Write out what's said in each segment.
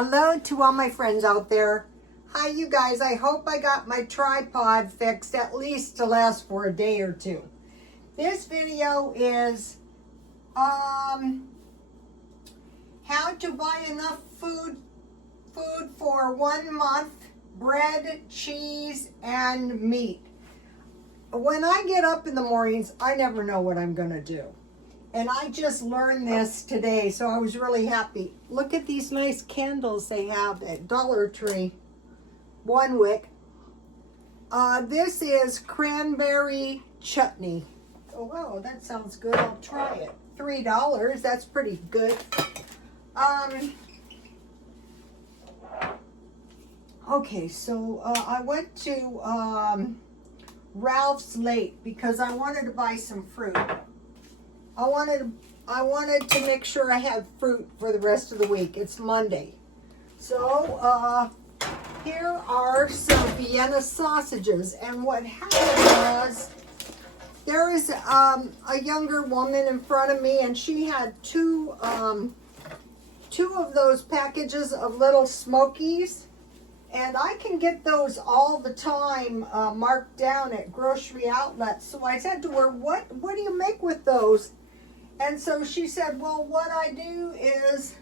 Hello to all my friends out there. Hi you guys, I hope I got my tripod fixed at least to last for a day or two. This video is how to buy enough food for 1 month, bread, cheese, and meat. When I get up in the mornings, I never know what I'm gonna do. And I just learned this today, so I was really happy. Look at these nice candles they have at Dollar Tree. 1 wick. This is cranberry chutney. Oh, wow, that sounds good. I'll try it. $3. That's pretty good. Okay, so I went to Ralph's late because I wanted to buy some fruit. I wanted to make sure I had fruit for the rest of the week. It's Monday. So here are some Vienna sausages. And what happened was there is a younger woman in front of me, and she had two of those packages of little Smokies. And I can get those all the time marked down at grocery outlets. So I said to her, what do you make with those? And so she said, well, what I do is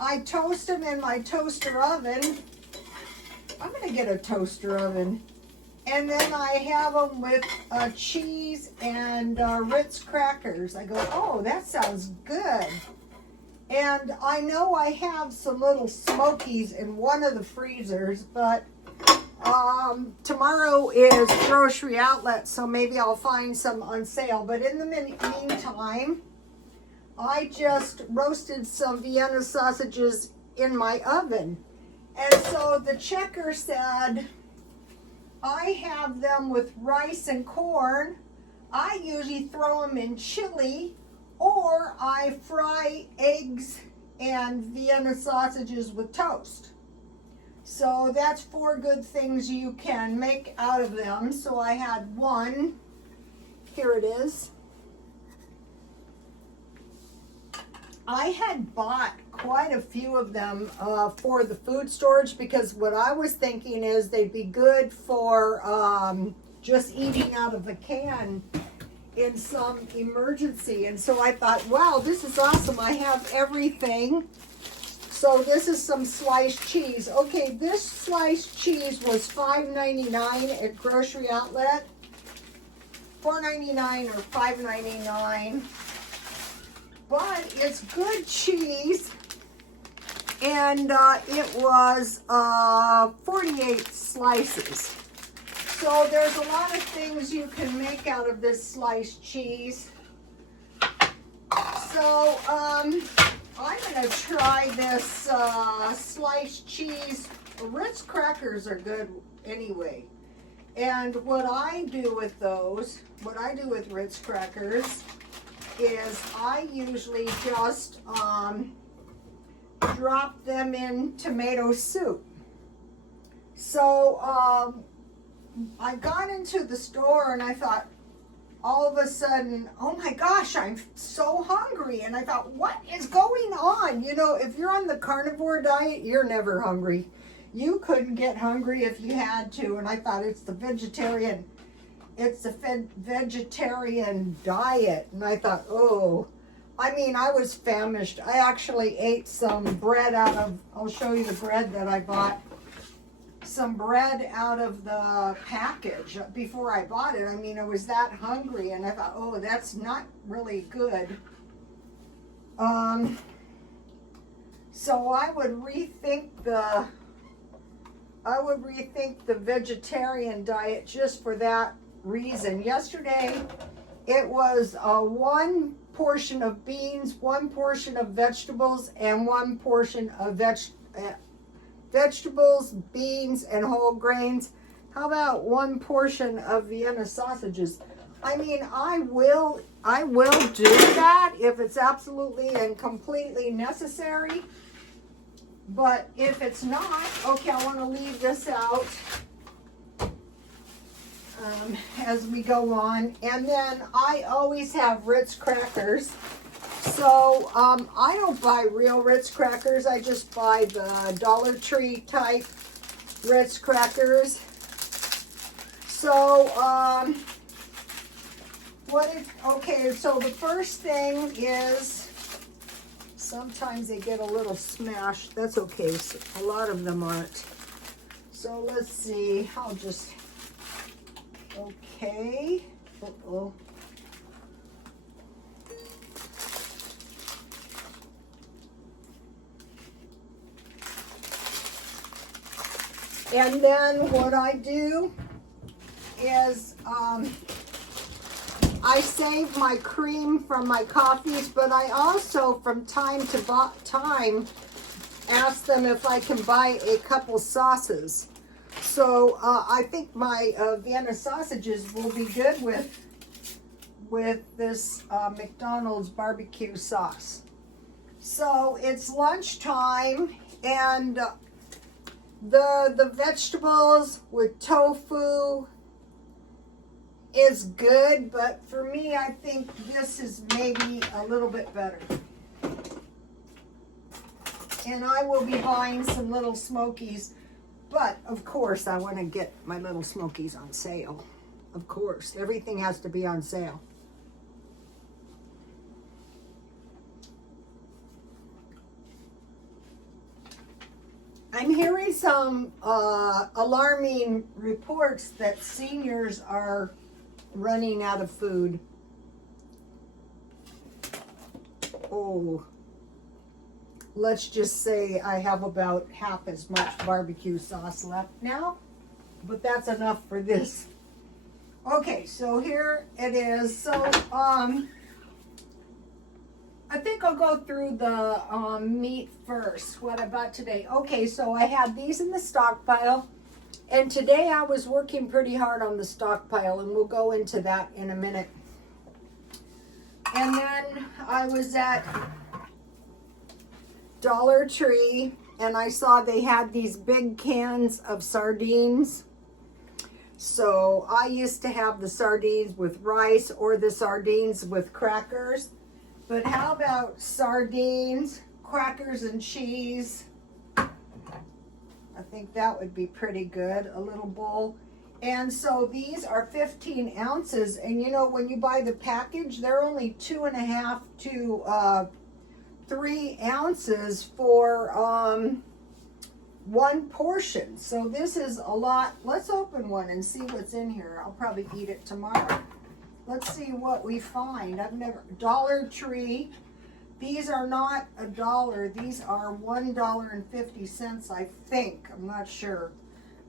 I toast them in my toaster oven. I'm going to get a toaster oven. And then I have them with cheese and Ritz crackers. I go, oh, that sounds good. And I know I have some little Smokies in one of the freezers, but tomorrow is grocery outlet, so maybe I'll find some on sale. But in the meantime, I just roasted some Vienna sausages in my oven. And so the checker said, I have them with rice and corn. I usually throw them in chili, or I fry eggs and Vienna sausages with toast. So that's 4 good things you can make out of them. So I had one. Here it is. I had bought quite a few of them for the food storage, because what I was thinking is they'd be good for just eating out of a can in some emergency. And so I thought, wow, this is awesome. I have everything. So this is some sliced cheese. Okay, this sliced cheese was $5.99 at grocery outlet. $4.99 or $5.99. But it's good cheese. And it was 48 slices. So there's a lot of things you can make out of this sliced cheese. So I'm going to try this sliced cheese. Ritz crackers are good anyway. And what I do with Ritz crackers is I usually just drop them in tomato soup. So I got into the store and I thought, all of a sudden, oh my gosh, I'm so hungry. And I thought, what is going on? You know, if you're on the carnivore diet, you're never hungry. You couldn't get hungry if you had to. And I thought, it's the vegetarian diet. And I thought, oh, I mean, I was famished. I actually ate some bread I'll show you the bread that I bought. Some bread out of the package before I bought it. I mean, I was that hungry, and I thought, oh, that's not really good. So I would rethink the vegetarian diet just for that reason. Yesterday, it was 1 portion of beans, 1 portion of vegetables, and 1 portion of vegetables, beans, and whole grains. How about 1 portion of Vienna sausages? I mean, I will do that if it's absolutely and completely necessary. But if it's not, okay, I want to leave this out as we go on. And then I always have Ritz crackers. So I don't buy real Ritz crackers. I just buy the Dollar Tree type Ritz crackers. So okay, so the first thing is, sometimes they get a little smashed. That's okay. So a lot of them aren't. So let's see. I'll just, okay. Uh-oh. And then what I do is I save my cream from my coffees, but I also from time to time ask them if I can buy a couple sauces. So I think my Vienna sausages will be good with this McDonald's barbecue sauce. So it's lunchtime, and the vegetables with tofu is good, but for me, I think this is maybe a little bit better. And I will be buying some little smokies, but of course I want to get my little smokies on sale. Of course, everything has to be on sale. I'm hearing some alarming reports that seniors are running out of food. Oh, let's just say I have about half as much barbecue sauce left now, but that's enough for this. Okay, so here it is. So I think I'll go through the meat first, what I bought today. Okay, so I had these in the stockpile, and today I was working pretty hard on the stockpile, and we'll go into that in a minute. And then I was at Dollar Tree, and I saw they had these big cans of sardines. So I used to have the sardines with rice or the sardines with crackers. But how about sardines, crackers, and cheese? I think that would be pretty good, a little bowl. And so these are 15 ounces. And you know, when you buy the package, they're only 2.5 to 3 ounces for one portion. So this is a lot. Let's open one and see what's in here. I'll probably eat it tomorrow. Let's see what we find. Dollar Tree. These are not $1. These are $1.50, I think. I'm not sure.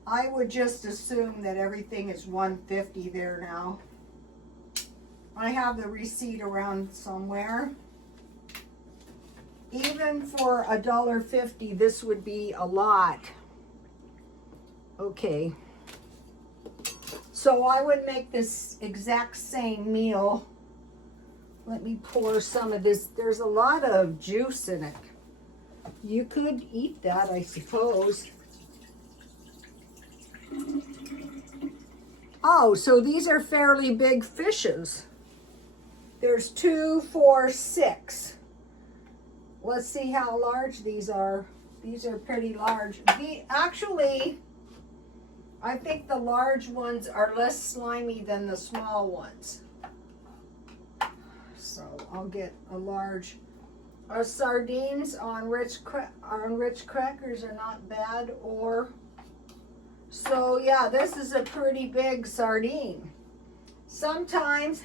I would just assume that everything is $1.50 there now. I have the receipt around somewhere. Even for $1.50, this would be a lot. Okay. So I would make this exact same meal. Let me pour some of this. There's a lot of juice in it. You could eat that, I suppose. Oh, so these are fairly big fishes. There's 2, 4, 6. Let's see how large these are. These are pretty large. Actually, I think the large ones are less slimy than the small ones. So I'll get a large. Our sardines on rich crackers are not bad. So yeah, this is a pretty big sardine. Sometimes,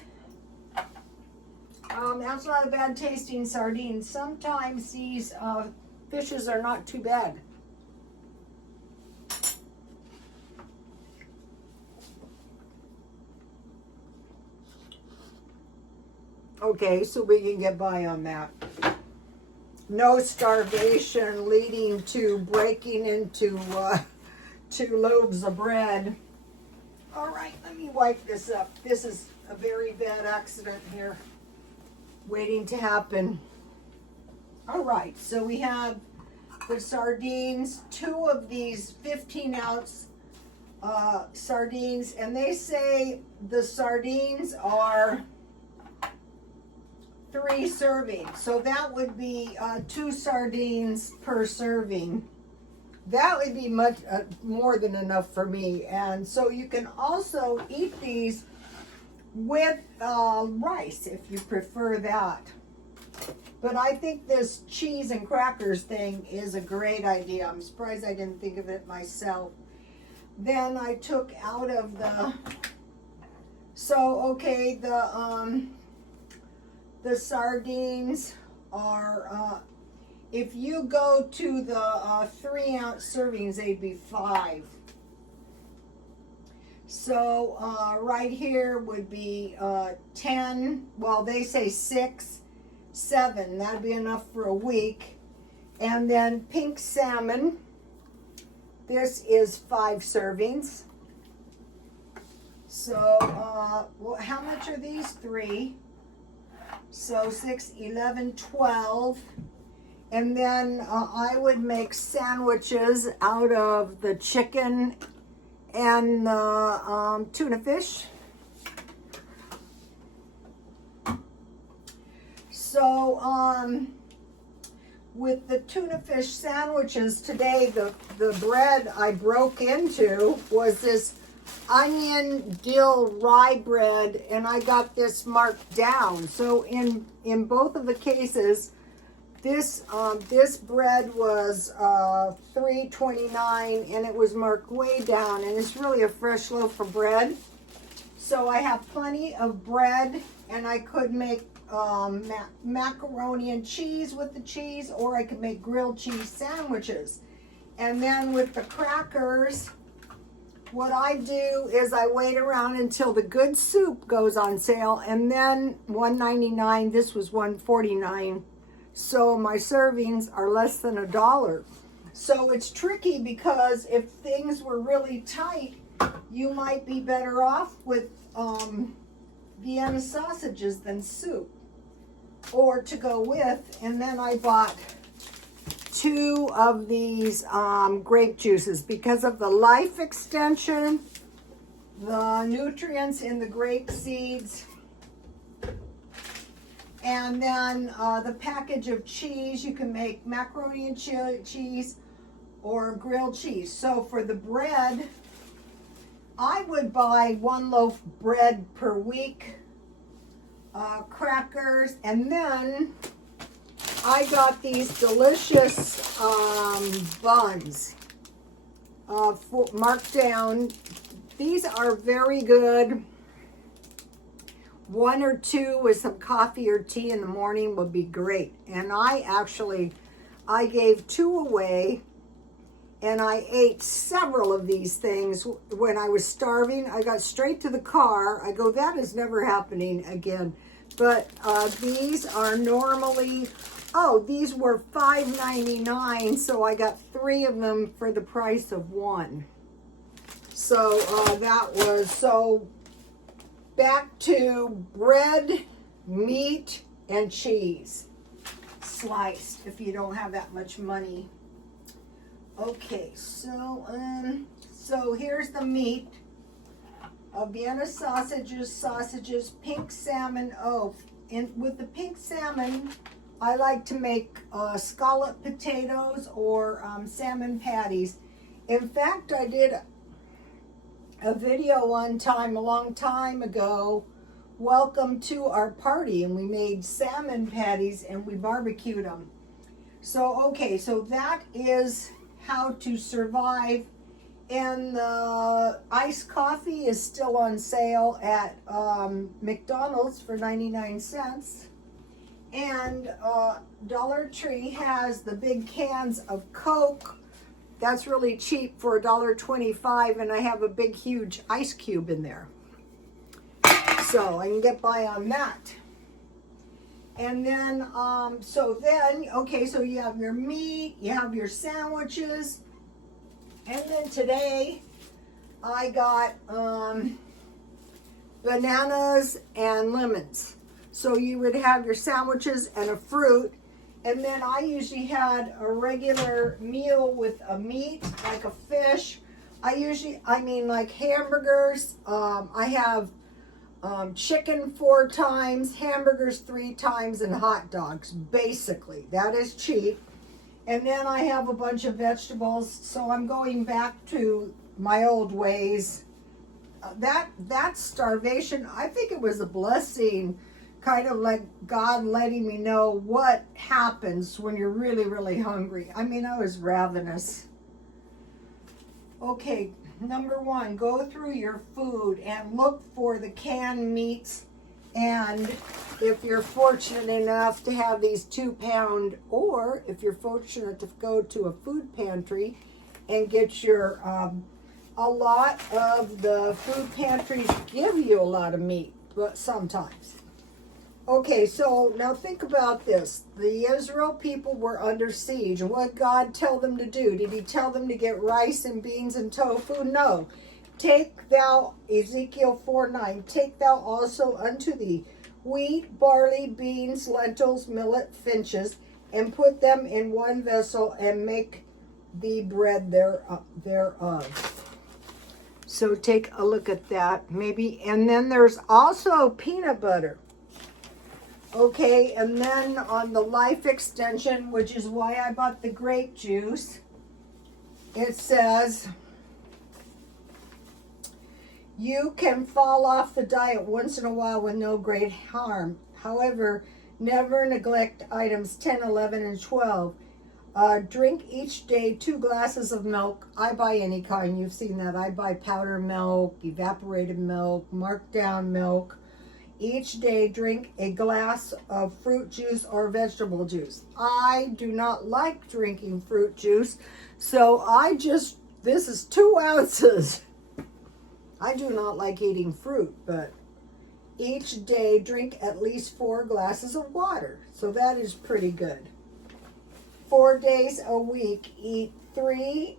that's not a bad tasting sardine. Sometimes these fishes are not too bad. Okay, so we can get by on that. No starvation leading to breaking into 2 loaves of bread. All right, let me wipe this up. This is a very bad accident here waiting to happen. All right, so we have the sardines, 2 of these 15-ounce sardines, and they say the sardines are 3 servings. So that would be 2 sardines per serving. That would be much more than enough for me. And so you can also eat these with rice if you prefer that. But I think this cheese and crackers thing is a great idea. I'm surprised I didn't think of it myself. Then I took out of the, so okay, the sardines are, if you go to the 3-ounce servings, they'd be 5. So right here would be 10, well they say 6, 7, that'd be enough for a week. And then pink salmon, this is 5 servings. So, well, how much are these? 3. So 6, 11, 12. And then I would make sandwiches out of the chicken and the tuna fish. So, with the tuna fish sandwiches today, the bread I broke into was this onion dill rye bread, and I got this marked down. So in both of the cases, this bread was $3.29, and it was marked way down, and it's really a fresh loaf of bread. So I have plenty of bread, and I could make macaroni and cheese with the cheese, or I could make grilled cheese sandwiches. And then with the crackers, what I do is I wait around until the good soup goes on sale, and then $1.99. This was $1.49. So my servings are less than $1. So it's tricky, because if things were really tight, you might be better off with Vienna sausages than soup, or to go with. And then I bought 2 of these grape juices because of the life extension, the nutrients in the grape seeds, and then the package of cheese. You can make macaroni and cheese or grilled cheese. So for the bread, I would buy 1 loaf bread per week, crackers, and then I got these delicious buns marked down. These are very good. 1 or 2 with some coffee or tea in the morning would be great. And I gave 2 away, and I ate several of these things when I was starving. I got straight to the car. I go, that is never happening again. But these are normally, these were $5.99, so I got 3 of them for the price of 1. So that was, so back to bread, meat, and cheese. Sliced, if you don't have that much money. Okay, so here's the meat. Vienna sausages, pink salmon. And with the pink salmon, I like to make scallop potatoes or salmon patties. In fact, I did a video one time, a long time ago, welcome to our party, and we made salmon patties and we barbecued them. So, okay, so that is how to survive. And the iced coffee is still on sale at McDonald's for 99 cents. And Dollar Tree has the big cans of Coke. That's really cheap for $1.25, and I have a big, huge ice cube in there. So I can get by on that. And then, so you have your meat, you have your sandwiches. And then today, I got bananas and lemons. So you would have your sandwiches and a fruit. And then I usually had a regular meal with a meat, like a fish. Like hamburgers. I have chicken 4 times, hamburgers 3 times, and hot dogs, basically. That is cheap. And then I have a bunch of vegetables, so I'm going back to my old ways. That starvation, I think it was a blessing, kind of like God letting me know what happens when you're really, really hungry. I mean, I was ravenous. Okay, number 1, go through your food and look for the canned meats. And if you're fortunate enough to have these 2-pound, or if you're fortunate to go to a food pantry and get your, a lot of the food pantries give you a lot of meat, but sometimes. Okay, so now think about this. The Israel people were under siege. And what did God tell them to do? Did he tell them to get rice and beans and tofu? No. Take thou, Ezekiel 4:9, take thou also unto thee wheat, barley, beans, lentils, millet, finches, and put them in one vessel, and make thee bread thereof. So take a look at that, maybe. And then there's also peanut butter. Okay, and then on the life extension, which is why I bought the grape juice, it says, you can fall off the diet once in a while with no great harm. However, never neglect items 10, 11, and 12. Drink each day 2 glasses of milk. I buy any kind. You've seen that. I buy powder milk, evaporated milk, marked down milk. Each day, drink a glass of fruit juice or vegetable juice. I do not like drinking fruit juice, so this is 2 ounces. I do not like eating fruit, but each day drink at least 4 glasses of water. So that is pretty good. 4 days a week, eat 3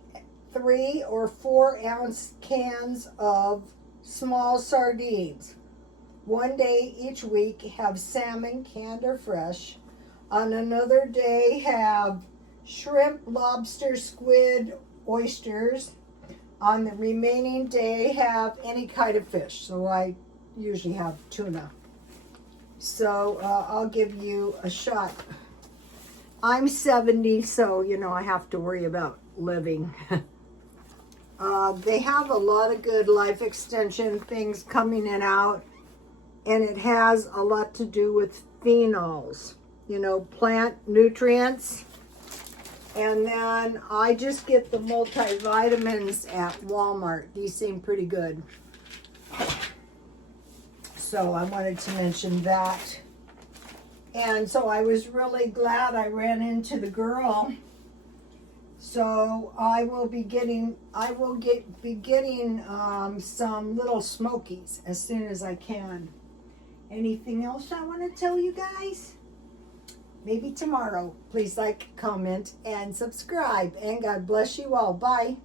or 4 ounce cans of small sardines. 1 day each week, have salmon, canned or fresh. On another day, have shrimp, lobster, squid, oysters. On the remaining day, have any kind of fish. So I usually have tuna. So I'll give you a shot. I'm 70, so, I have to worry about living. They have a lot of good life extension things coming in out. And it has a lot to do with phenols, plant nutrients. And then I just get the multivitamins at Walmart. These seem pretty good. So I wanted to mention that. And so I was really glad I ran into the girl. So I will be getting some little smokies as soon as I can. Anything else I want to tell you guys? Maybe tomorrow. Please like, comment, and subscribe. And God bless you all. Bye.